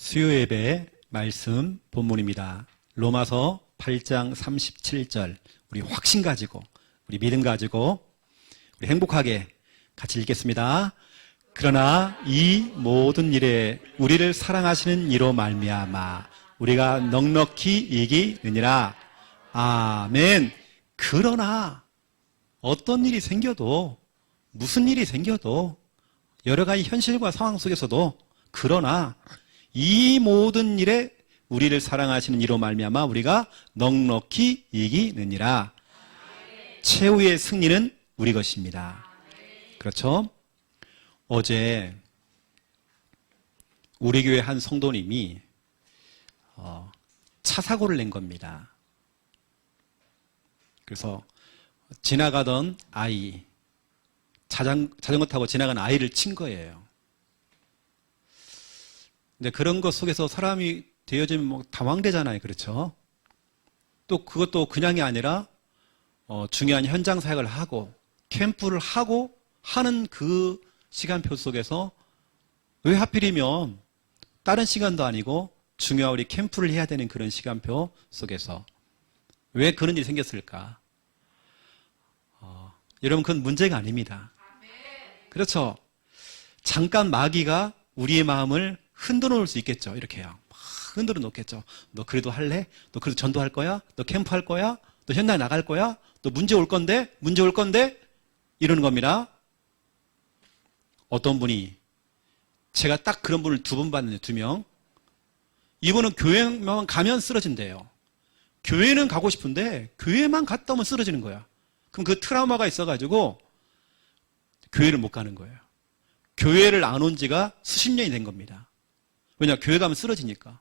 수요예배 말씀 본문입니다. 로마서 8장 37절. 우리 확신 가지고, 우리 믿음 가지고, 우리 행복하게 같이 읽겠습니다. 그러나 이 모든 일에 우리를 사랑하시는 이로 말미암아 우리가 넉넉히 이기느니라. 아멘. 그러나 어떤 일이 생겨도, 무슨 일이 생겨도, 여러 가지 현실과 상황 속에서도, 그러나 이 모든 일에 우리를 사랑하시는 이로 말미암아 우리가 넉넉히 이기느니라. 최후의 승리는 우리 것입니다. 그렇죠? 어제 우리 교회 한 성도님이 차 사고를 낸 겁니다. 그래서 지나가던 아이, 자전거 타고 지나간 아이를 친 거예요. 근데 그런 것 속에서 사람이 되어지면 뭐 당황되잖아요. 그렇죠? 또 그것도 그냥이 아니라 중요한 현장 사역을 하고 캠프를 하고 하는 그 시간표 속에서 왜 하필이면 다른 시간도 아니고 중요한 우리 캠프를 해야 되는 그런 시간표 속에서 왜 그런 일이 생겼을까? 여러분, 그건 문제가 아닙니다. 그렇죠? 잠깐 마귀가 우리의 마음을 흔들어 놓을 수 있겠죠. 이렇게요. 막 흔들어 놓겠죠. 너 그래도 할래? 너 그래도 전도할 거야? 너 캠프 할 거야? 너 현장에 나갈 거야? 너 문제 올 건데? 문제 올 건데? 이러는 겁니다. 어떤 분이, 제가 딱 그런 분을 2번 봤는데, 2명. 이분은 교회만 가면 쓰러진대요. 교회는 가고 싶은데 교회만 갔다 오면 쓰러지는 거야. 그럼 그 트라우마가 있어가지고 교회를 못 가는 거예요. 교회를 안 온 지가 수십 년이 된 겁니다. 왜냐? 교회 가면 쓰러지니까.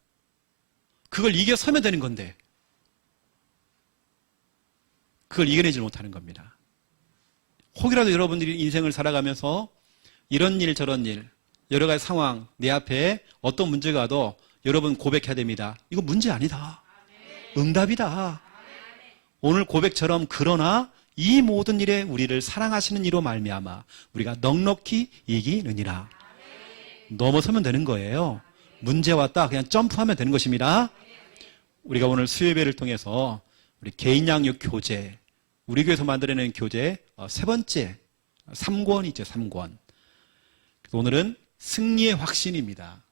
그걸 이겨서면 되는 건데 그걸 이겨내지 못하는 겁니다. 혹이라도 여러분들이 인생을 살아가면서 이런 일 저런 일, 여러 가지 상황, 내 앞에 어떤 문제가 와도 여러분 고백해야 됩니다. 이거 문제 아니다. 응답이다. 오늘 고백처럼 그러나 이 모든 일에 우리를 사랑하시는 이로 말미암아 우리가 넉넉히 이기느니라. 넘어서면 되는 거예요. 문제 왔다 그냥 점프하면 되는 것입니다. 우리가 오늘 수요예배를 통해서 우리 개인 양육 교재, 우리 교회에서 만들어낸 교재 3번째 3권이죠. 3권. 오늘은 승리의 확신입니다.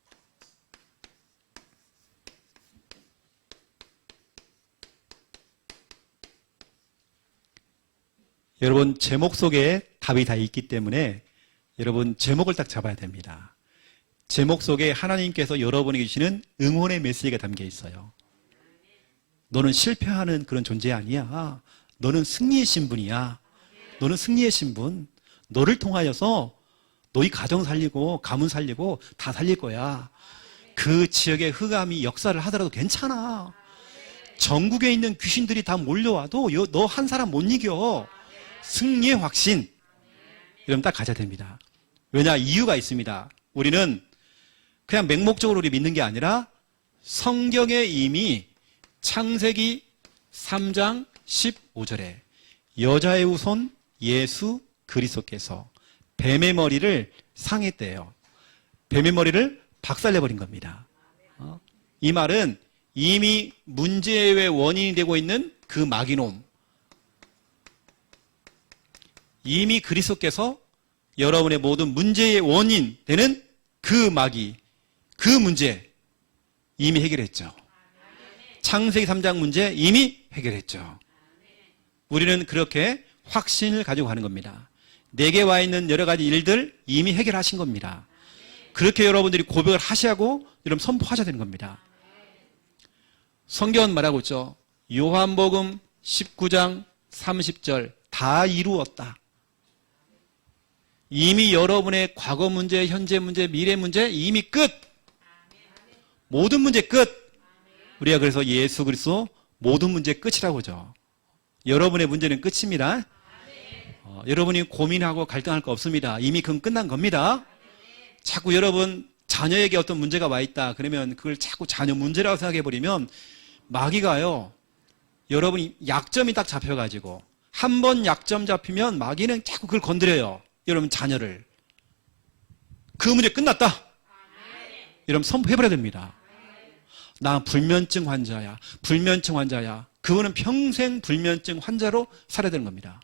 여러분, 제목 속에 답이 다 있기 때문에 여러분 제목을 딱 잡아야 됩니다. 제목 속에 하나님께서 여러분에게 주시는 응원의 메시지가 담겨 있어요. 너는 실패하는 그런 존재 아니야. 너는 승리의 신분이야. 너는 승리의 신분. 너를 통하여서 너희 가정 살리고 가문 살리고 다 살릴 거야. 그 지역의 흑암이 역사를 하더라도 괜찮아. 전국에 있는 귀신들이 다 몰려와도 너 한 사람 못 이겨. 승리의 확신. 이러면 딱 가져야 됩니다. 왜냐? 이유가 있습니다. 우리는 그냥 맹목적으로 우리 믿는 게 아니라 성경에 이미 창세기 3장 15절에 여자의 후손 예수 그리스도께서 뱀의 머리를 상했대요. 뱀의 머리를 박살내버린 겁니다. 이 말은 이미 문제의 원인이 되고 있는 그 마귀놈, 이미 그리스도께서 여러분의 모든 문제의 원인 되는 그 마귀, 그 문제 이미 해결했죠. 창세기 3장 문제 이미 해결했죠. 우리는 그렇게 확신을 가지고 가는 겁니다. 내게 와 있는 여러 가지 일들 이미 해결하신 겁니다. 그렇게 여러분들이 고백을 하시고 여러분 선포하셔야 되는 겁니다. 성경은 말하고 있죠. 요한복음 19장 30절 다 이루었다. 이미 여러분의 과거 문제, 현재 문제, 미래 문제 이미 끝. 모든 문제 끝. 우리가 그래서 예수 그리스도 모든 문제 끝이라고 하죠. 여러분의 문제는 끝입니다. 여러분이 고민하고 갈등할 거 없습니다. 이미 그건 끝난 겁니다. 자꾸 여러분 자녀에게 어떤 문제가 와 있다 그러면 그걸 자꾸 자녀 문제라고 생각해 버리면 마귀가요, 여러분이 약점이 딱 잡혀가지고 한 번 약점 잡히면 마귀는 자꾸 그걸 건드려요. 여러분 자녀를. 그 문제 끝났다. 여러분 선포해버려야 됩니다. 나 불면증 환자야. 불면증 환자야. 그거는 평생 불면증 환자로 살아야 되는 겁니다.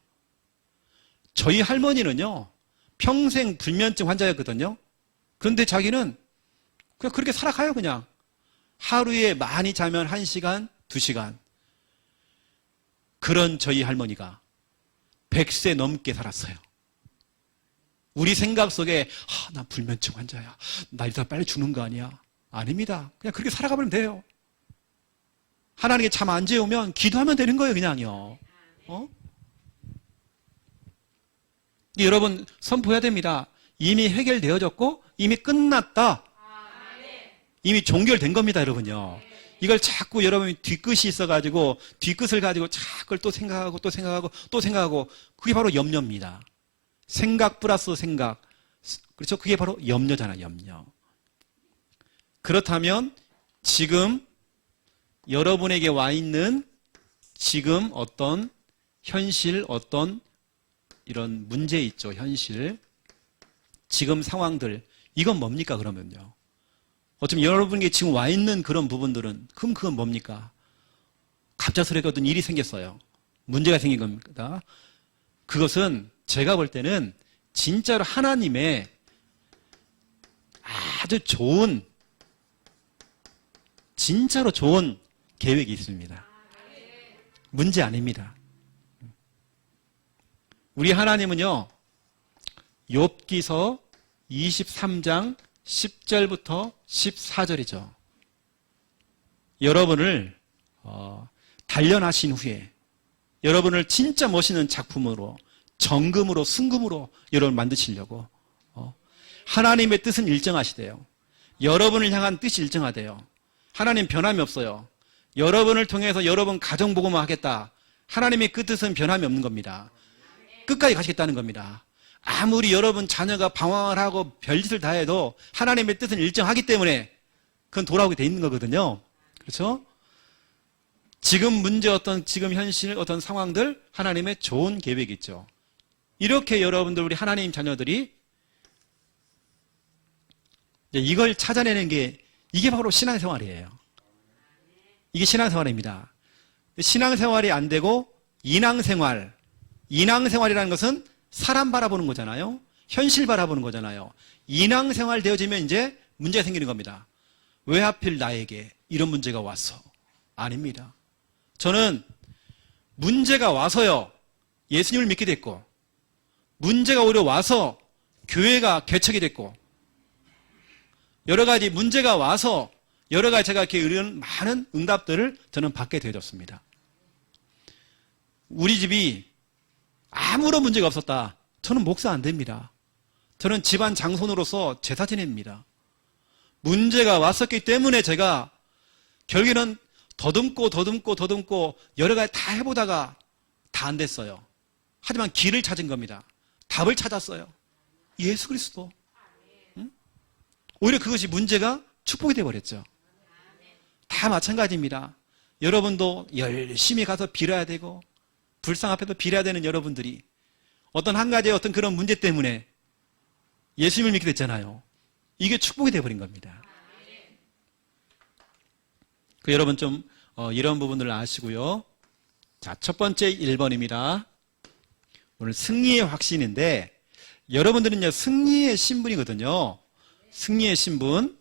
저희 할머니는요, 평생 불면증 환자였거든요. 그런데 자기는 그냥 그렇게 살아가요, 그냥. 하루에 많이 자면 1시간, 2시간. 그런 저희 할머니가 100세 넘게 살았어요. 우리 생각 속에 나 불면증 환자야. 나 이러다 빨리 죽는 거 아니야. 아닙니다. 그냥 그렇게 살아가면 돼요. 하나님께 잠 안 재우면 기도하면 되는 거예요, 그냥요. 여러분 선포해야 됩니다. 이미 해결되어졌고 이미 끝났다. 이미 종결된 겁니다, 여러분요. 이걸 자꾸 여러분이 뒤끝이 있어가지고 뒤끝을 가지고 자꾸 또 생각하고 또 생각하고 또 생각하고 그게 바로 염려입니다. 생각 플러스 생각. 그렇죠? 그게 바로 염려잖아요, 염려. 그렇다면 지금 여러분에게 와 있는 지금 어떤 현실, 어떤 이런 문제 있죠, 현실. 지금 상황들. 이건 뭡니까, 그러면요? 어쩌면 여러분에게 지금 와 있는 그런 부분들은, 그럼 그건 뭡니까? 갑작스럽게 어떤 일이 생겼어요. 문제가 생긴 겁니다. 그것은 제가 볼 때는 진짜로 하나님의 아주 좋은, 진짜로 좋은 계획이 있습니다. 문제 아닙니다. 우리 하나님은요, 욥기서 23장 10절부터 14절이죠. 여러분을 단련하신 후에 여러분을 진짜 멋있는 작품으로 정금으로 순금으로 여러분을 만드시려고 하나님의 뜻은 일정하시대요. 여러분을 향한 뜻이 일정하대요. 하나님 변함이 없어요. 여러분을 통해서 여러분 가정 복음을 하겠다. 하나님의 그 뜻은 변함이 없는 겁니다. 끝까지 가시겠다는 겁니다. 아무리 여러분 자녀가 방황을 하고 별짓을 다 해도 하나님의 뜻은 일정하기 때문에 그건 돌아오게 돼 있는 거거든요. 그렇죠? 지금 문제 어떤 지금 현실 어떤 상황들 하나님의 좋은 계획이 있죠. 이렇게 여러분들 우리 하나님 자녀들이 이걸 찾아내는 게 이게 바로 신앙생활이에요. 이게 신앙생활입니다. 신앙생활이 안 되고 인앙생활이라는 것은 사람 바라보는 거잖아요. 현실 바라보는 거잖아요. 인앙생활 되어지면 이제 문제가 생기는 겁니다. 왜 하필 나에게 이런 문제가 왔어? 아닙니다. 저는 문제가 와서요, 예수님을 믿게 됐고, 문제가 오히려 와서 교회가 개척이 됐고, 여러 가지 문제가 와서 여러 가지 제가 이런 많은 응답들을 저는 받게 되어졌습니다. 우리 집이 아무런 문제가 없었다. 저는 목사 안 됩니다. 저는 집안 장손으로서 제사 지냅니다. 문제가 왔었기 때문에 제가 결국에는 더듬고 여러 가지 다 해보다가 다 안 됐어요. 하지만 길을 찾은 겁니다. 답을 찾았어요. 예수 그리스도. 응? 오히려 그것이 문제가 축복이 되어버렸죠. 다 마찬가지입니다. 여러분도 열심히 가서 빌어야 되고 불상 앞에도 빌어야 되는 여러분들이 어떤 한 가지의 어떤 그런 문제 때문에 예수님을 믿게 됐잖아요. 이게 축복이 되어버린 겁니다. 여러분 좀 이런 부분들을 아시고요. 자, 첫 번째 1번입니다. 오늘 승리의 확신인데 여러분들은요, 승리의 신분이거든요. 승리의 신분.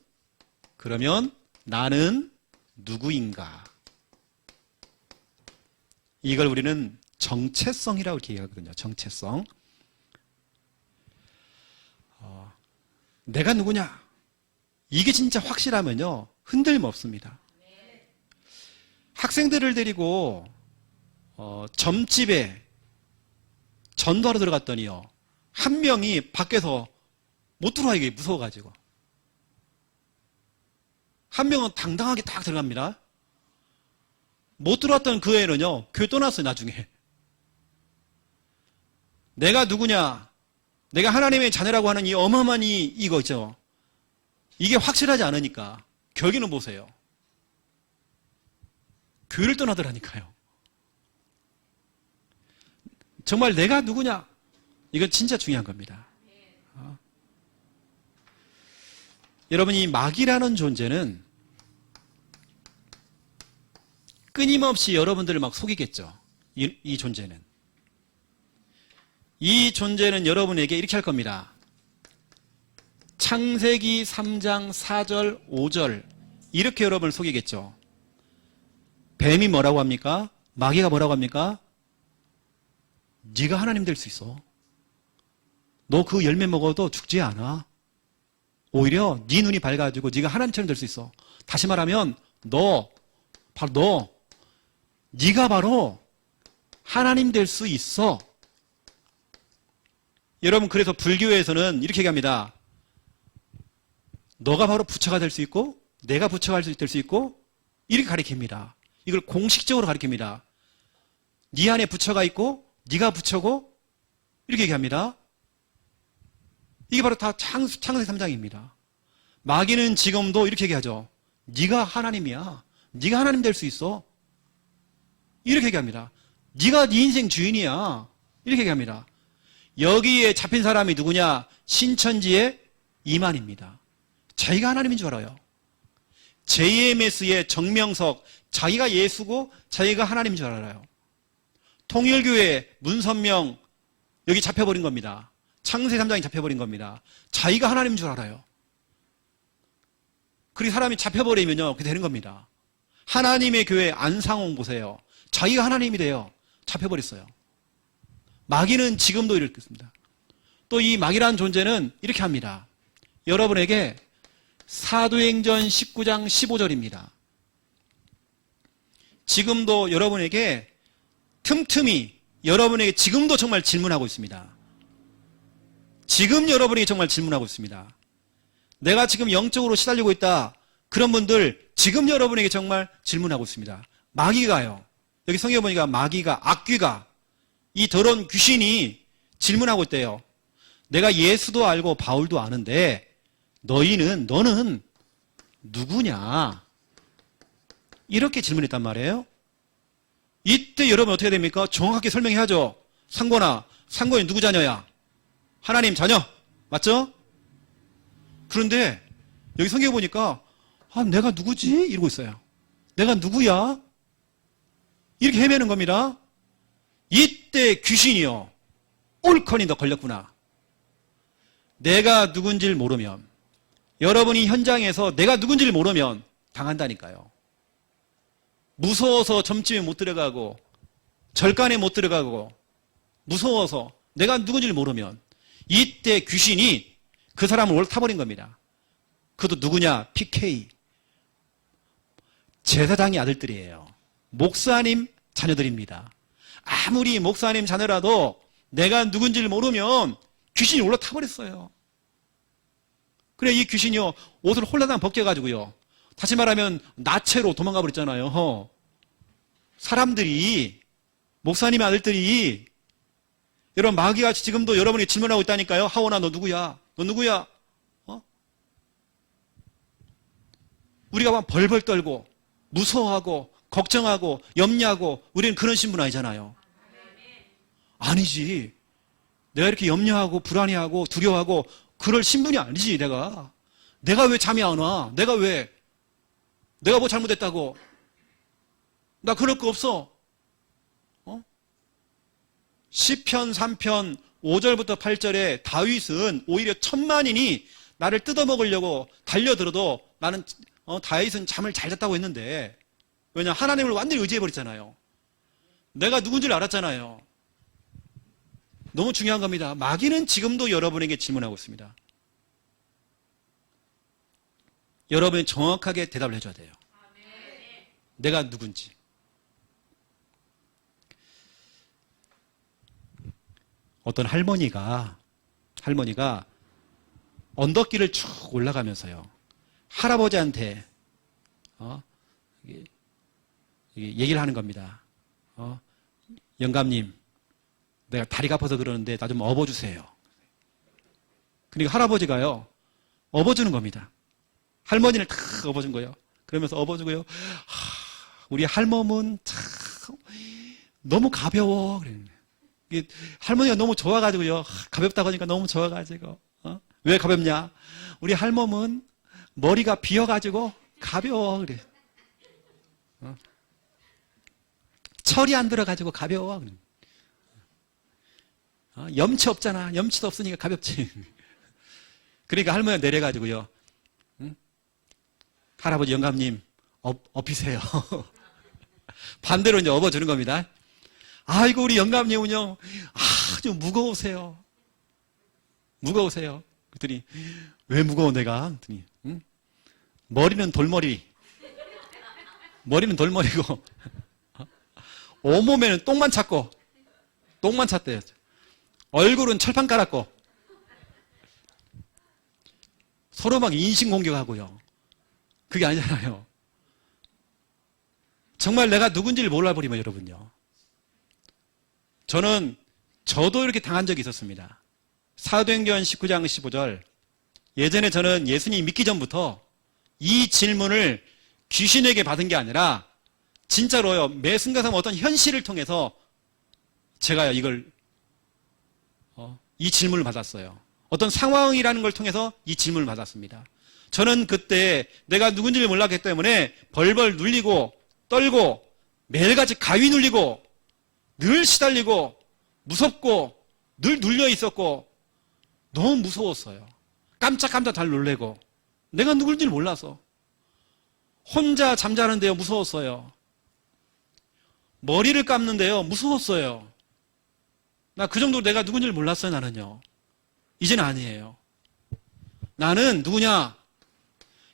그러면 나는 누구인가? 이걸 우리는 정체성이라고 이렇게 얘기하거든요. 정체성. 내가 누구냐? 이게 진짜 확실하면요, 흔들림 없습니다. 학생들을 데리고 점집에 전도하러 들어갔더니요, 한 명이 밖에서 못 들어와, 이게 무서워가지고. 한 명은 당당하게 딱 들어갑니다. 못 들어왔던 그 애는요, 교회 떠났어요, 나중에. 내가 누구냐? 내가 하나님의 자녀라고 하는 이 어마어마한 이거 있죠. 이게 확실하지 않으니까 결국에는 보세요. 교회를 떠나더라니까요. 정말 내가 누구냐? 이건 진짜 중요한 겁니다. 여러분, 이 마귀라는 존재는 끊임없이 여러분들을 막 속이겠죠. 이 존재는. 이 존재는 여러분에게 이렇게 할 겁니다. 창세기 3장 4절 5절 이렇게 여러분을 속이겠죠. 뱀이 뭐라고 합니까? 마귀가 뭐라고 합니까? 네가 하나님 될 수 있어. 너 그 열매 먹어도 죽지 않아. 오히려 네 눈이 밝아지고 네가 하나님처럼 될 수 있어. 다시 말하면 네가 바로 하나님 될 수 있어. 여러분, 그래서 불교에서는 이렇게 얘기합니다. 너가 바로 부처가 될 수 있고 내가 부처가 될 수 있고 이렇게 가르칩니다. 이걸 공식적으로 가르칩니다. 네 안에 부처가 있고 네가 부처고 이렇게 얘기합니다. 이게 바로 다 창세기 3장입니다. 마귀는 지금도 이렇게 얘기하죠. 네가 하나님이야. 네가 하나님 될 수 있어. 이렇게 얘기합니다. 네가 네 인생 주인이야. 이렇게 얘기합니다. 여기에 잡힌 사람이 누구냐? 신천지의 이만입니다. 자기가 하나님인 줄 알아요. JMS의 정명석, 자기가 예수고 자기가 하나님인 줄 알아요. 통일교회 문선명, 여기 잡혀버린 겁니다. 창세기 3장이 잡혀버린 겁니다. 자기가 하나님인 줄 알아요. 그리고 사람이 잡혀버리면요, 그렇게 되는 겁니다. 하나님의 교회 안상홍 보세요. 자기가 하나님이 돼요. 잡혀버렸어요. 마귀는 지금도 이렇게 있습니다. 또 이 마귀라는 존재는 이렇게 합니다. 여러분에게 사도행전 19장 15절입니다. 지금도 여러분에게 틈틈이 여러분에게 지금도 정말 질문하고 있습니다. 지금 여러분에게 정말 질문하고 있습니다. 내가 지금 영적으로 시달리고 있다. 그런 분들 지금 여러분에게 정말 질문하고 있습니다. 마귀가요. 여기 성경에 보니까 마귀가, 악귀가, 이 더러운 귀신이 질문하고 있대요. 내가 예수도 알고 바울도 아는데 너는 누구냐? 이렇게 질문했단 말이에요. 이때 여러분 어떻게 됩니까? 정확하게 설명해야죠. 상고니 누구 자녀야? 하나님 자녀. 맞죠? 그런데 여기 성경에 보니까 내가 누구지? 이러고 있어요. 내가 누구야? 이렇게 헤매는 겁니다. 이때 귀신이요. 올컨이 너 걸렸구나. 내가 누군지를 모르면, 여러분이 현장에서 내가 누군지를 모르면 당한다니까요. 무서워서 점집에 못 들어가고 절간에 못 들어가고 무서워서 내가 누군지를 모르면 이때 귀신이 그 사람을 올타버린 겁니다. 그것도 누구냐? PK. 제사장의 아들들이에요. 목사님 자녀들입니다. 아무리 목사님 자녀라도 내가 누군지를 모르면 귀신이 올라타버렸어요. 그래, 이 귀신이요, 옷을 홀라당 벗겨가지고요, 다시 말하면 나체로 도망가 버렸잖아요. 사람들이, 목사님의 아들들이, 여러분, 마귀가 지금도 여러분이 질문하고 있다니까요. 하원아, 너 누구야? 너 누구야? 우리가 막 벌벌 떨고 무서워하고 걱정하고 염려하고 우리는 그런 신분 아니잖아요. 아니지. 내가 이렇게 염려하고 불안해하고 두려워하고 그럴 신분이 아니지. 내가 왜 잠이 안 와? 내가 뭐 잘못했다고? 나 그럴 거 없어. 시편 3편 5절부터 8절에 다윗은 오히려 천만인이 나를 뜯어먹으려고 달려들어도 나는 다윗은 잠을 잘 잤다고 했는데, 왜냐? 하나님을 완전히 의지해버렸잖아요. 내가 누군지를 알았잖아요. 너무 중요한 겁니다. 마귀는 지금도 여러분에게 질문하고 있습니다. 여러분이 정확하게 대답을 해줘야 돼요. 내가 누군지. 어떤 할머니가 언덕길을 쭉 올라가면서요, 할아버지한테 얘기를 하는 겁니다. 영감님, 내가 다리가 아파서 그러는데 나 좀 업어주세요. 그러니까 할아버지가요, 업어주는 겁니다. 할머니를 탁 업어준 거예요. 그러면서 업어주고요, 우리 할멈은 참 너무 가벼워. 할머니가 너무 좋아가지고요, 가볍다고 하니까 너무 좋아가지고. 왜 가볍냐? 우리 할멈은 머리가 비어가지고 가벼워 그래. 철이 안 들어가지고 가벼워. 염치 없잖아. 염치도 없으니까 가볍지. 그러니까 할머니가 내려가지고요. 응? 할아버지 영감님 업히세요. 반대로 이제 업어주는 겁니다. 아이고 우리 영감님은요 아주 무거우세요. 무거우세요. 그랬더니 왜 무거워 내가? 그랬더니 응? 머리는 돌머리. 머리는 돌머리고 온몸에는 똥만 찼고 똥만 찼대요. 얼굴은 철판 깔았고 서로 막 인신공격하고요. 그게 아니잖아요. 정말 내가 누군지를 몰라버리면 여러분요. 저도 이렇게 당한 적이 있었습니다. 사도행전 19장 15절. 예전에 저는 예수님 믿기 전부터 이 질문을 귀신에게 받은 게 아니라 진짜로요. 매 순간 어떤 현실을 통해서 제가 이걸 이 질문을 받았어요. 어떤 상황이라는 걸 통해서 이 질문을 받았습니다. 저는 그때 내가 누군지를 몰랐기 때문에 벌벌 눌리고 떨고 매일같이 가위 눌리고 늘 시달리고 무섭고 늘 눌려 있었고 너무 무서웠어요. 깜짝깜짝 잘 놀래고 내가 누군지를 몰라서 혼자 잠자는데요 무서웠어요. 머리를 감는데요 무서웠어요. 나 그 정도로 내가 누군지를 몰랐어요. 나는요. 이제는 아니에요. 나는 누구냐?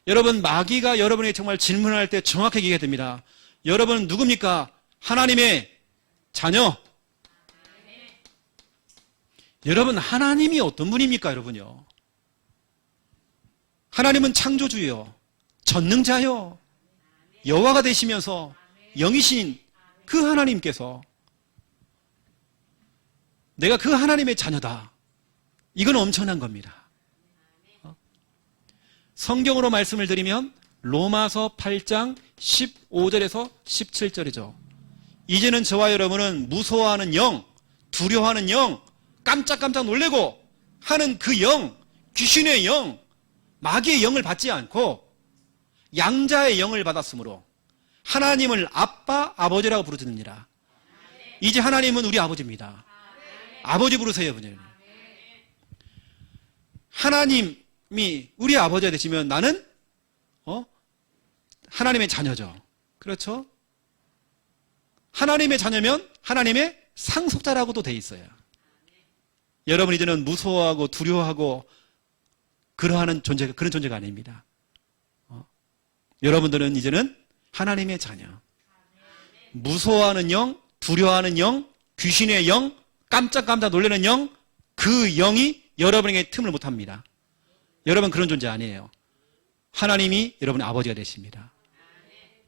여러분 마귀가 여러분에게 정말 질문할 때 정확하게 얘기해야 됩니다. 여러분은 누굽니까? 하나님의 자녀. 여러분 하나님이 어떤 분입니까? 여러분요. 하나님은 창조주요. 전능자요. 여호와가 되시면서 영이신 그 하나님께서 내가 그 하나님의 자녀다. 이건 엄청난 겁니다. 성경으로 말씀을 드리면 로마서 8장 15절에서 17절이죠. 이제는 저와 여러분은 무서워하는 영, 두려워하는 영, 깜짝깜짝 놀래고 하는 그 영, 귀신의 영, 마귀의 영을 받지 않고 양자의 영을 받았으므로 하나님을 아빠, 아버지라고 부르짖느니라. 이제 하나님은 우리 아버지입니다. 아버지 부르세요, 여러분. 하나님이 우리 아버지가 되시면 나는 하나님의 자녀죠. 그렇죠? 하나님의 자녀면 하나님의 상속자라고도 돼 있어요. 여러분 이제는 무서워하고 두려워하고 그런 존재가 아닙니다. 여러분들은 이제는 하나님의 자녀. 무서워하는 영, 두려워하는 영, 귀신의 영, 깜짝깜짝 놀라는 영, 그 영이 여러분에게 틈을 못합니다. 여러분 그런 존재 아니에요. 하나님이 여러분의 아버지가 되십니다.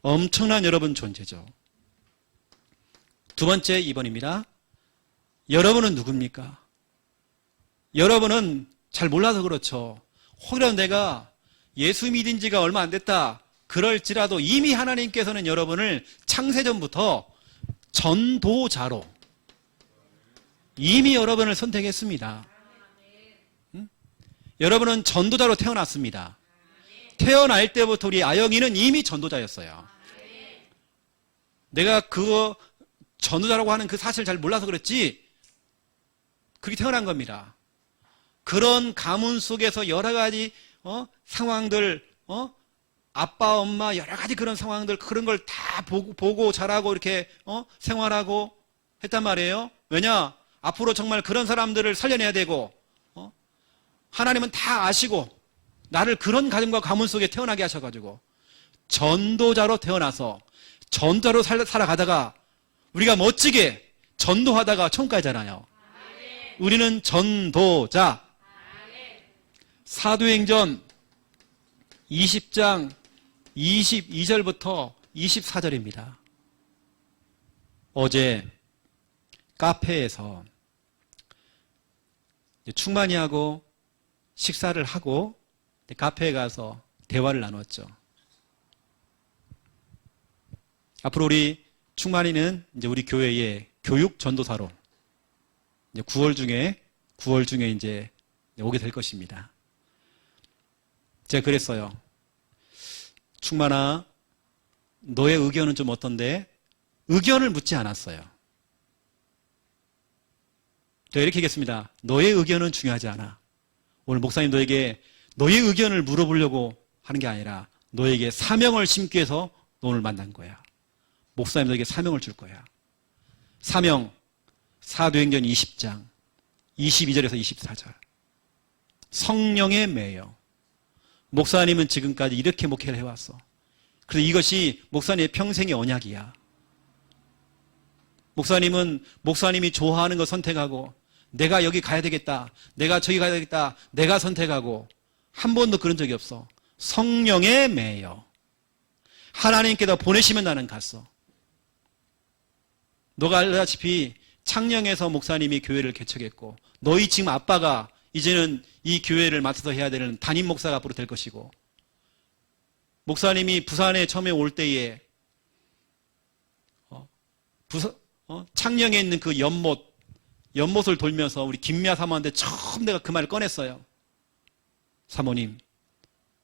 엄청난 여러분 존재죠. 두 번째 2번입니다. 여러분은 누굽니까? 여러분은 잘 몰라서 그렇죠. 혹이라도 내가 예수 믿은 지가 얼마 안 됐다. 그럴지라도 이미 하나님께서는 여러분을 창세전부터 전도자로 이미 여러분을 선택했습니다. 여러분은 전도자로 태어났습니다. 태어날 때부터 우리 아영이는 이미 전도자였어요. 내가 그거 전도자라고 하는 그 사실을 잘 몰라서 그랬지 그렇게 태어난 겁니다. 그런 가문 속에서 여러 가지 상황들 아빠 엄마 여러 가지 그런 상황들 그런 걸 다 보고 자라고 이렇게 생활하고 했단 말이에요. 왜냐? 앞으로 정말 그런 사람들을 살려내야 되고 하나님은 다 아시고 나를 그런 가정과 가문 속에 태어나게 하셔가지고 전도자로 태어나서 전도자로 살아가다가 우리가 멋지게 전도하다가 천국 가잖아요. 우리는 전도자. 사도행전 20장 22절부터 24절입니다. 어제 카페에서 충만이하고 식사를 하고 카페에 가서 대화를 나눴죠. 앞으로 우리 충만이는 이제 우리 교회의 교육 전도사로 이제 9월 중에 이제 오게 될 것입니다. 제가 그랬어요. 충만아, 너의 의견은 좀 어떤데? 의견을 묻지 않았어요. 제가 이렇게 얘기했습니다. 너의 의견은 중요하지 않아. 오늘 목사님 너에게 너의 의견을 물어보려고 하는 게 아니라 너에게 사명을 심기 위해서 오늘 만난 거야. 목사님 너에게 사명을 줄 거야. 사명, 사도행전 20장 22절에서 24절. 성령에 매여. 목사님은 지금까지 이렇게 목회를 해왔어. 그래서 이것이 목사님의 평생의 언약이야. 목사님은 목사님이 좋아하는 거 선택하고 내가 여기 가야 되겠다, 내가 저기 가야 되겠다, 내가 선택하고 한 번도 그런 적이 없어. 성령에 매여. 하나님께서 보내시면 나는 갔어. 너가 알다시피 창녕에서 목사님이 교회를 개척했고 너희 지금 아빠가 이제는 이 교회를 맡아서 해야 되는 담임 목사가 앞으로 될 것이고 목사님이 부산에 처음에 올 때에 창녕에 있는 그 연못을 돌면서 우리 김미아 사모한테 처음 내가 그 말을 꺼냈어요. 사모님,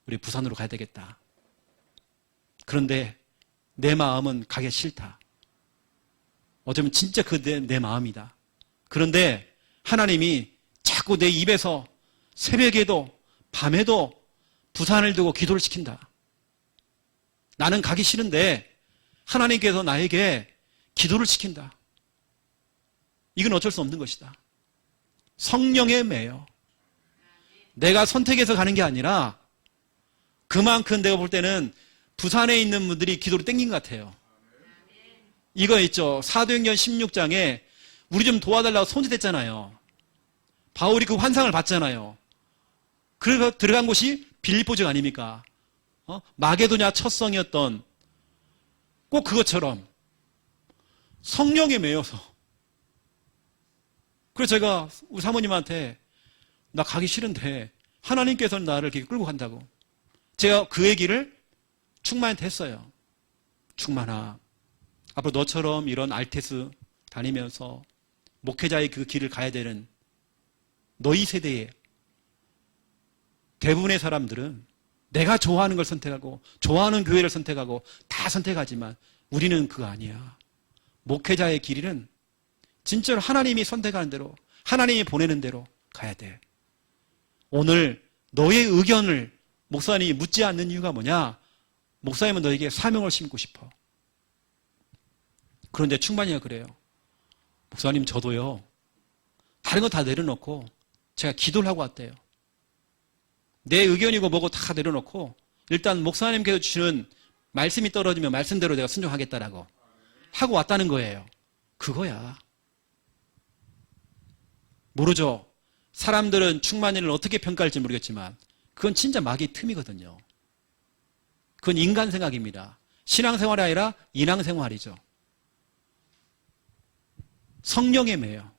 우리 부산으로 가야 되겠다. 그런데 내 마음은 가기 싫다. 어쩌면 진짜 그 내 마음이다. 그런데 하나님이 자꾸 내 입에서 새벽에도 밤에도 부산을 두고 기도를 시킨다. 나는 가기 싫은데 하나님께서 나에게 기도를 시킨다. 이건 어쩔 수 없는 것이다. 성령에 매여. 내가 선택해서 가는 게 아니라 그만큼 내가 볼 때는 부산에 있는 분들이 기도로 땡긴 것 같아요. 이거 있죠. 사도행전 16장에 우리 좀 도와달라고 손짓했잖아요. 바울이 그 환상을 봤잖아요. 그래서 들어간 곳이 빌립보적 아닙니까? 마게도냐 첫 성이었던 꼭 그것처럼 성령에 매여서. 그래서 제가 우리 사모님한테 나 가기 싫은데 하나님께서는 나를 이렇게 끌고 간다고. 제가 그 얘기를 충만한테 했어요. 충만아, 앞으로 너처럼 이런 알테스 다니면서 목회자의 그 길을 가야 되는 너희 세대에 대부분의 사람들은 내가 좋아하는 걸 선택하고 좋아하는 교회를 선택하고 다 선택하지만 우리는 그거 아니야. 목회자의 길은 진짜로 하나님이 선택하는 대로 하나님이 보내는 대로 가야 돼. 오늘 너의 의견을 목사님이 묻지 않는 이유가 뭐냐? 목사님은 너에게 사명을 심고 싶어. 그런데 충만이가 그래요. 목사님 저도요. 다른 거 다 내려놓고 제가 기도를 하고 왔대요. 내 의견이고 뭐고 다 내려놓고 일단 목사님께서 주시는 말씀이 떨어지면 말씀대로 내가 순종하겠다라고 하고 왔다는 거예요. 그거야. 모르죠. 사람들은 충만이를 어떻게 평가할지 모르겠지만 그건 진짜 마귀의 틈이거든요. 그건 인간 생각입니다. 신앙생활이 아니라 인왕생활이죠. 성령에 매여.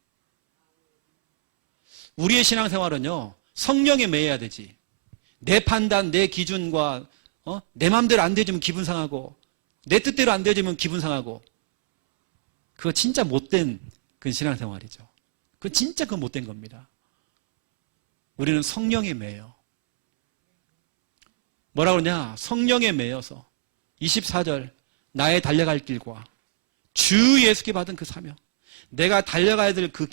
우리의 신앙생활은요, 성령에 매여야 되지. 내 판단, 내 기준과 내 마음대로 안 되지면 기분 상하고 내 뜻대로 안 되지면 기분 상하고 그거 진짜 못된 그 신앙생활이죠. 그건 진짜 그 못된 겁니다. 우리는 성령에 매여. 뭐라 그러냐? 성령에 매여서 24절 나의 달려갈 길과 주 예수께 받은 그 사명, 내가 달려가야 될 그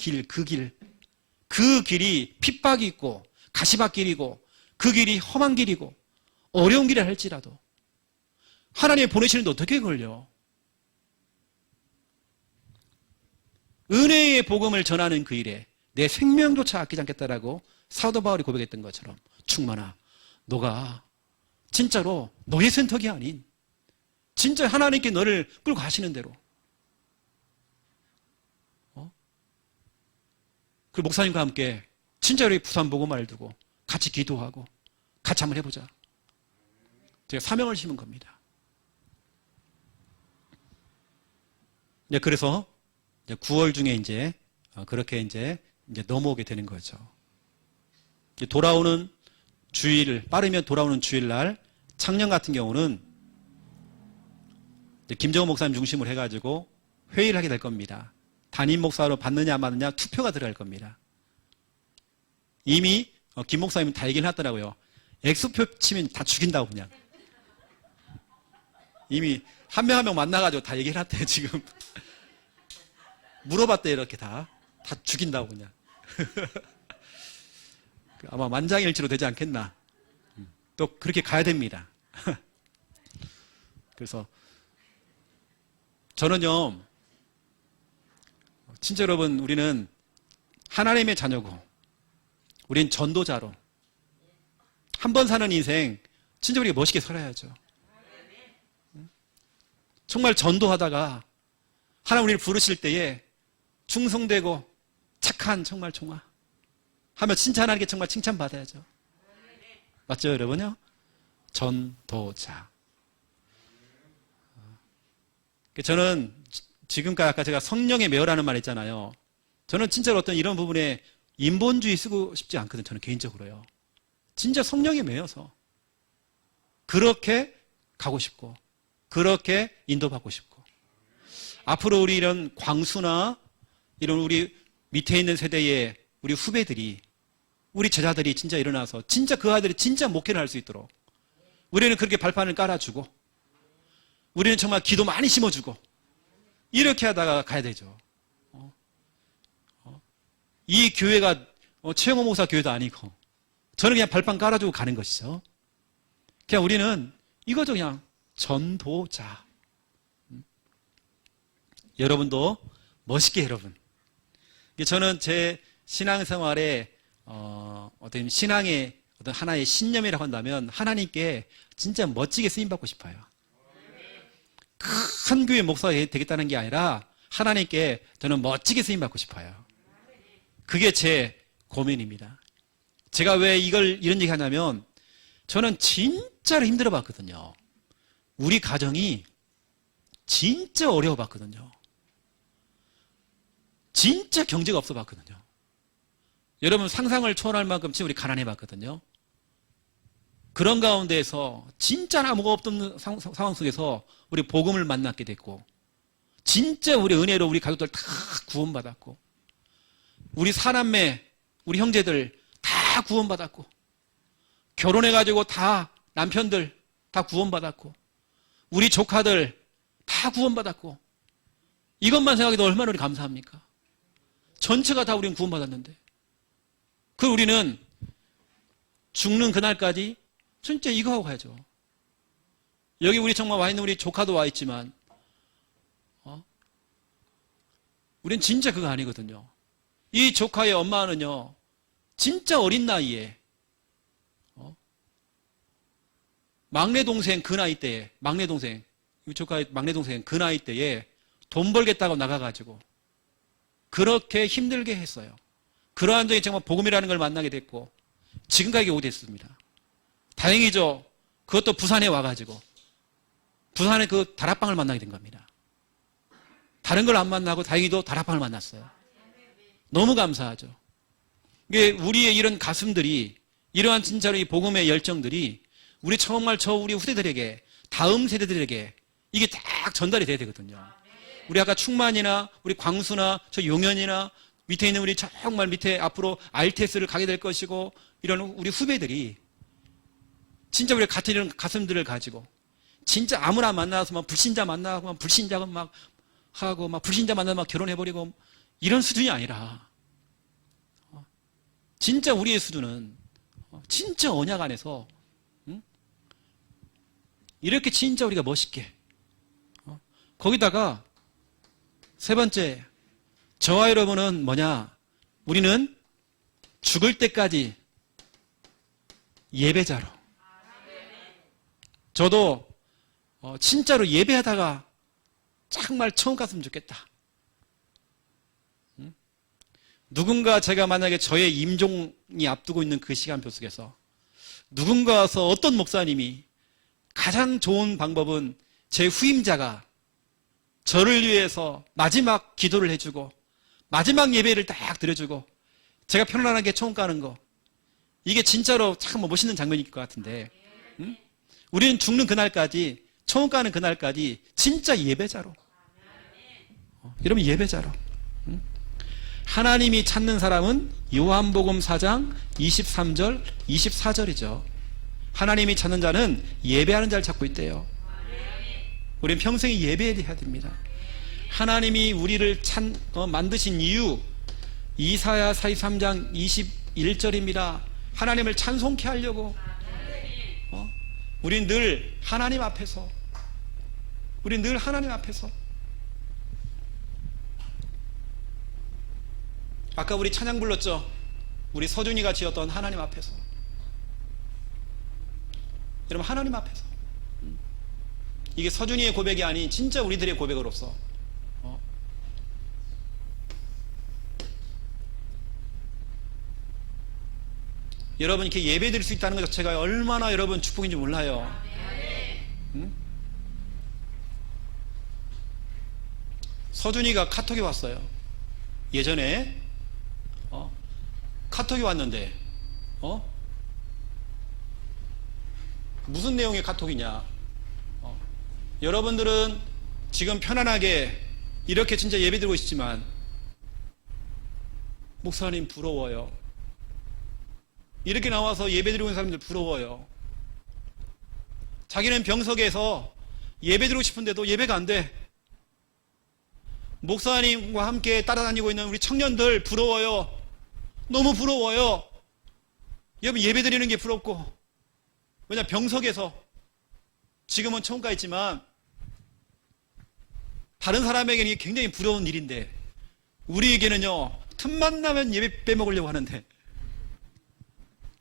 길이 핍박이 있고 가시밭길이고 그 길이 험한 길이고 어려운 길이라 할지라도 하나님이 보내시는데 어떻게 걸려? 은혜의 복음을 전하는 그 일에 내 생명조차 아끼지 않겠다라고 사도 바울이 고백했던 것처럼 충만아, 너가 진짜로 너의 선택이 아닌 진짜 하나님께 너를 끌고 가시는 대로 그 목사님과 함께 진짜로 부산 복음화를 두고 같이 기도하고 같이 한번 해보자. 제가 사명을 심은 겁니다. 그래서 9월 중에 이제 그렇게 이제 넘어오게 되는 거죠. 돌아오는 주일, 빠르면 돌아오는 주일날 창녕 같은 경우는 김정은 목사님 중심으로 해가지고 회의를 하게 될 겁니다. 담임 목사로 받느냐 안 받느냐 투표가 들어갈 겁니다. 이미 김 목사님은 다 얘기를 했더라고요. 엑스표 치면 다 죽인다고 그냥. 이미 한 명 한 명 만나가지고 다 얘기해놨대, 지금. 물어봤대, 이렇게 다 죽인다고 그냥. 아마 만장일치로 되지 않겠나. 또 그렇게 가야 됩니다. 그래서 저는요, 진짜 여러분, 우리는 하나님의 자녀고, 우린 전도자로, 한 번 사는 인생 진짜 우리가 멋있게 살아야죠. 정말 전도하다가 하나님 우리를 부르실 때에 충성되고 착한 정말 종아 하면 진짜 하나님께 정말 칭찬받아야죠. 맞죠, 여러분요? 전도자. 저는 지금까지 아까 제가 성령의 매어라는 말 했잖아요. 저는 진짜로 어떤 이런 부분에 인본주의 쓰고 싶지 않거든요. 저는 개인적으로요. 진짜 성령에 매여서 그렇게 가고 싶고 그렇게 인도받고 싶고, 앞으로 우리 이런 광수나 이런 우리 밑에 있는 세대의 우리 후배들이, 우리 제자들이 진짜 일어나서 진짜 그 아들이 진짜 목회를 할 수 있도록 우리는 그렇게 발판을 깔아주고, 우리는 정말 기도 많이 심어주고, 이렇게 하다가 가야 되죠. 이 교회가 최영호 목사 교회도 아니고 저는 그냥 발판 깔아주고 가는 것이죠. 그냥 우리는 이거죠. 그냥 전도자. 여러분도 멋있게, 여러분. 저는 제 신앙생활에 어떤 신앙의 어떤 하나의 신념이라고 한다면 하나님께 진짜 멋지게 쓰임받고 싶어요. 큰 교회 목사가 되겠다는 게 아니라 하나님께 저는 멋지게 쓰임받고 싶어요. 그게 제 고민입니다. 제가 왜 이런 얘기 하냐면, 저는 진짜로 힘들어 봤거든요. 우리 가정이 진짜 어려워 봤거든요. 진짜 경제가 없어 봤거든요. 여러분 상상을 초월할 만큼 진짜 우리 가난해 봤거든요. 그런 가운데에서 진짜 아무것도 없던 상황 속에서 우리 복음을 만났게 됐고, 진짜 우리 은혜로 우리 가족들 다 구원받았고, 우리 사남매, 우리 형제들 다 구원받았고, 결혼해가지고 다 남편들 다 구원받았고, 우리 조카들 다 구원받았고, 이것만 생각해도 얼마나 우리 감사합니까? 전체가 다 우리는 구원받았는데, 그 우리는 죽는 그날까지 진짜 이거 하고 가야죠. 여기 우리 정말 와 있는 우리 조카도 와 있지만, 우린 진짜 그거 아니거든요. 이 조카의 엄마는요, 진짜 어린 나이에 막내 동생 그 나이 때에, 이 조카의 막내 동생 그 나이 때에 돈 벌겠다고 나가가지고 그렇게 힘들게 했어요. 그러한 적이 정말 복음이라는 걸 만나게 됐고 지금까지 오게 됐습니다. 다행이죠. 그것도 부산에 와가지고 부산에 그 다락방을 만나게 된 겁니다. 다른 걸 안 만나고 다행히도 다락방을 만났어요. 너무 감사하죠. 이게 우리의 이런 가슴들이, 이러한 진짜로 이 복음의 열정들이 우리 정말 우리 후대들에게, 다음 세대들에게 이게 딱 전달이 돼야 되거든요. 우리 아까 충만이나 우리 광수나 저 용현이나 밑에 있는 우리 정말 밑에 앞으로 RTS를 가게 될 것이고, 이런 우리 후배들이 진짜 우리 같은 이런 가슴들을 가지고 진짜 아무나 만나서 막 불신자 만나고 막 불신자가 막 하고 막 불신자 만나서 막 결혼해버리고 이런 수준이 아니라, 진짜 우리의 수준은 진짜 언약 안에서 이렇게 진짜 우리가 멋있게, 거기다가 세 번째, 저와 여러분은 뭐냐, 우리는 죽을 때까지 예배자로. 저도 진짜로 예배하다가 정말 처음 갔으면 좋겠다. 누군가, 제가 만약에 저의 임종이 앞두고 있는 그 시간표 속에서 누군가 와서 어떤 목사님이 가장 좋은 방법은 제 후임자가 저를 위해서 마지막 기도를 해주고 마지막 예배를 딱 드려주고 제가 편안하게 처음 가는 거, 이게 진짜로 참 멋있는 장면일 것 같은데, 우리는 죽는 그날까지, 처음 가는 그날까지 진짜 예배자로, 여러분 예배자로. 하나님이 찾는 사람은 요한복음 4장 23절 24절이죠. 하나님이 찾는 자는 예배하는 자를 찾고 있대요. 우리는 평생 예배해야 됩니다. 하나님이 우리를 만드신 이유, 이사야 43장 21절입니다. 하나님을 찬송케 하려고. 우린 늘 하나님 앞에서, 아까 우리 찬양 불렀죠? 우리 서준이가 지었던 하나님 앞에서. 여러분, 하나님 앞에서. 이게 서준이의 고백이 아닌 진짜 우리들의 고백으로서. 여러분, 이렇게 예배 드릴 수 있다는 것 자체가 얼마나 여러분 축복인지 몰라요. 응? 서준이가 카톡이 왔어요. 예전에 카톡이 왔는데 무슨 내용의 카톡이냐. 여러분들은 지금 편안하게 이렇게 진짜 예배 드리고 있지만 목사님 부러워요. 이렇게 나와서 예배 드리고 있는 사람들 부러워요. 자기는 병석에서 예배 드리고 싶은데도 예배가 안 돼. 목사님과 함께 따라다니고 있는 우리 청년들 부러워요. 너무 부러워요. 여러분, 예배 드리는 게 부럽고. 왜냐, 병석에서, 지금은 총가 있지만 다른 사람에게는 이게 굉장히 부러운 일인데 우리에게는요, 틈만 나면 예배 빼먹으려고 하는데,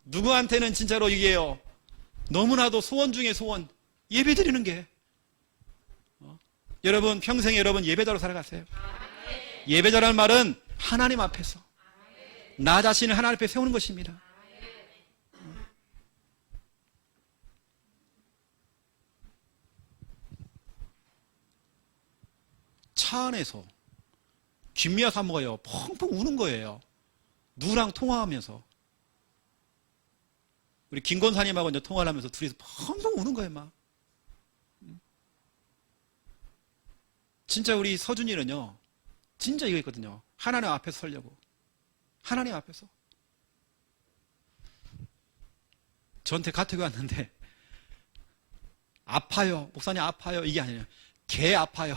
누구한테는 진짜로 이게요, 너무나도 소원 중에 소원, 예배 드리는 게. 여러분, 평생 여러분 예배자로 살아가세요. 예배자라는 말은 하나님 앞에서 나 자신을 하나님 앞에 세우는 것입니다. 차 안에서 김미아 사모가요 펑펑 우는 거예요. 누구랑 통화하면서. 우리 김 권사님하고 이제 통화를 하면서 둘이서 펑펑 우는 거예요, 막. 진짜 우리 서준이는요, 진짜 이거 있거든요. 하나님 앞에서 서려고. 하나님 앞에서. 저한테 카톡이 왔는데, 아파요. 목사님 아파요. 이게 아니에요. 개 아파요.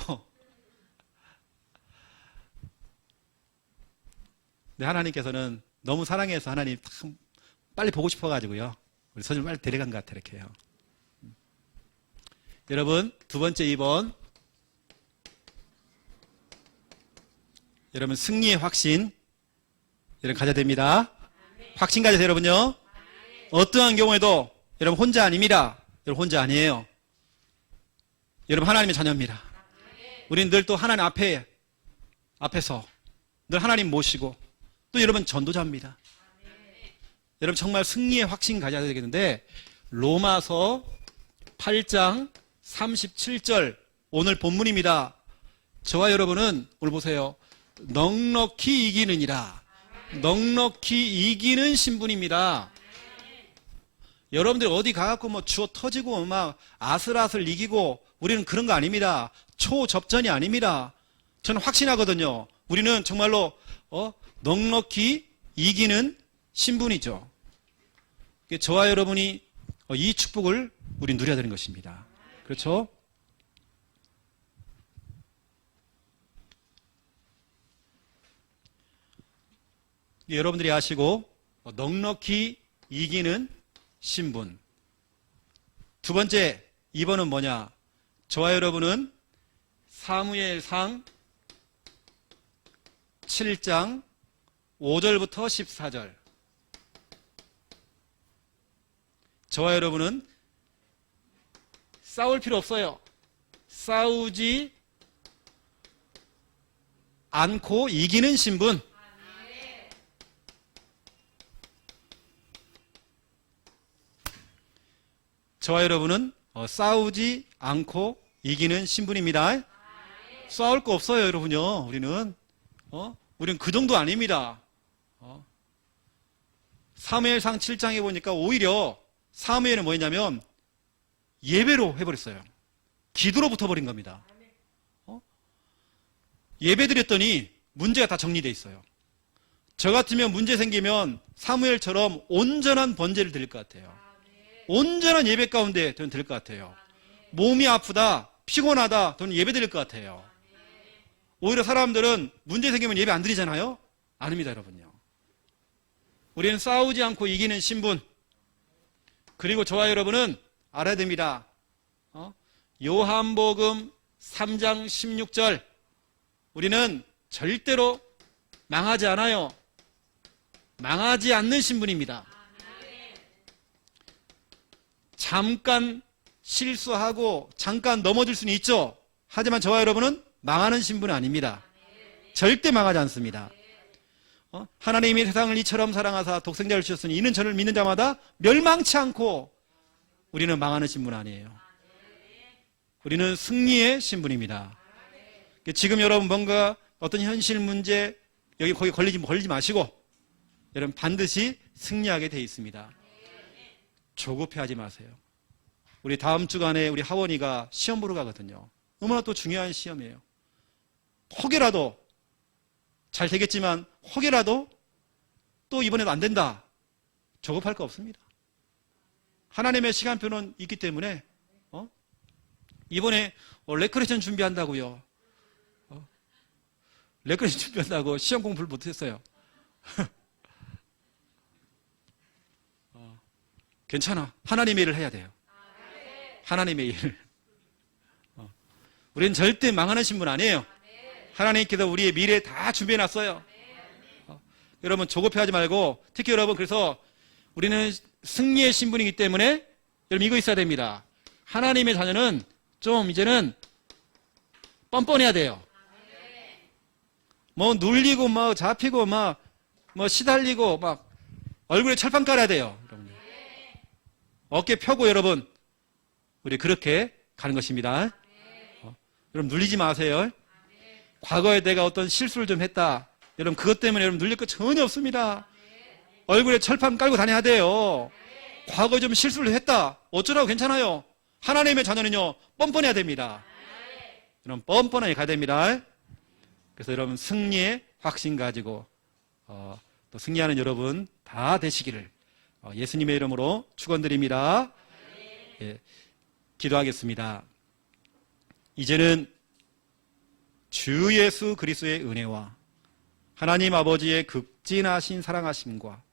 근데 하나님께서는 너무 사랑해서 하나님 빨리 보고 싶어가지고요. 우리 서준 빨리 데려간 것 같아요. 이렇게 해요. 여러분, 두 번째 2번. 여러분, 승리의 확신. 여러분, 가져야 됩니다. 확신 가져야 돼요, 여러분요. 어떠한 경우에도 여러분 혼자 아닙니다. 여러분 혼자 아니에요. 여러분 하나님의 자녀입니다. 우리는 늘 또 하나님 앞에서 늘 하나님 모시고 또 여러분 전도자입니다. 여러분 정말 승리의 확신 가져야 되겠는데, 로마서 8장 37절 오늘 본문입니다. 저와 여러분은 오늘 보세요. 넉넉히 이기느니라. 넉넉히 이기는 신분입니다. 여러분들 어디 가갖고 뭐 주워 터지고 막 아슬아슬 이기고 우리는 그런 거 아닙니다. 초접전이 아닙니다. 저는 확신하거든요. 우리는 정말로 넉넉히 이기는 신분이죠. 저와 여러분이 이 축복을 우리 누려야 되는 것입니다. 그렇죠? 여러분들이 아시고 넉넉히 이기는 신분. 두 번째 2번은 뭐냐? 저와 여러분은 사무엘상 7장 5절부터 14절. 저와 여러분은 싸울 필요 없어요. 싸우지 않고 이기는 신분. 저와 여러분은 싸우지 않고 이기는 신분입니다. 싸울 거 없어요, 여러분요. 우리는 그 정도 아닙니다. 사무엘상 7장에 보니까 오히려 사무엘은 뭐였냐면 예배로 해버렸어요. 기도로 붙어버린 겁니다. 예배 드렸더니 문제가 다 정리되어 있어요. 저 같으면 문제 생기면 사무엘처럼 온전한 번제를 드릴 것 같아요. 온전한 예배 가운데 저는 드릴 것 같아요. 몸이 아프다, 피곤하다, 저는 예배 드릴 것 같아요. 오히려 사람들은 문제 생기면 예배 안 드리잖아요? 아닙니다, 여러분요. 우리는 싸우지 않고 이기는 신분. 그리고 저와 여러분은 알아야 됩니다. 요한복음 3장 16절. 우리는 절대로 망하지 않아요. 망하지 않는 신분입니다. 잠깐 실수하고 잠깐 넘어질 수는 있죠. 하지만 저와 여러분은 망하는 신분은 아닙니다. 절대 망하지 않습니다. 하나님이 세상을 이처럼 사랑하사 독생자를 주셨으니 이는 저를 믿는 자마다 멸망치 않고, 우리는 망하는 신분 아니에요. 우리는 승리의 신분입니다. 지금 여러분 뭔가 어떤 현실 문제 거기 걸리지 마시고 여러분 반드시 승리하게 돼 있습니다. 조급해하지 마세요. 우리 다음 주간에 우리 하원이가 시험 보러 가거든요. 너무나 또 중요한 시험이에요. 혹여라도 잘 되겠지만 혹여라도 또 이번에도 안 된다, 조급할 거 없습니다. 하나님의 시간표는 있기 때문에 이번에 레크레이션 준비한다고요. 레크레이션 준비한다고 시험 공부를 못했어요. 괜찮아. 하나님의 일을 해야 돼요. 하나님의 일. 우리는 절대 망하는 신분 아니에요. 하나님께서 우리의 미래 다 준비해놨어요. 여러분 조급해하지 말고, 특히 여러분 그래서 우리는 승리의 신분이기 때문에 여러분 이거 있어야 됩니다. 하나님의 자녀는 좀 이제는 뻔뻔해야 돼요. 뭐 눌리고 뭐 잡히고 뭐 시달리고 막 얼굴에 철판 깔아야 돼요. 여러분. 어깨 펴고 여러분 우리 그렇게 가는 것입니다. 여러분 눌리지 마세요. 과거에 내가 어떤 실수를 좀 했다, 여러분 그것 때문에 여러분 눌릴 거 전혀 없습니다. 얼굴에 철판 깔고 다녀야 돼요. 과거에 좀 실수를 했다, 어쩌라고 괜찮아요. 하나님의 자녀는요 뻔뻔해야 됩니다. 여러분 뻔뻔하게 가야 됩니다. 그래서 여러분 승리의 확신 가지고 또 승리하는 여러분 다 되시기를 예수님의 이름으로 축원드립니다. 예, 기도하겠습니다. 이제는 주 예수 그리스도의 은혜와 하나님 아버지의 극진하신 사랑하심과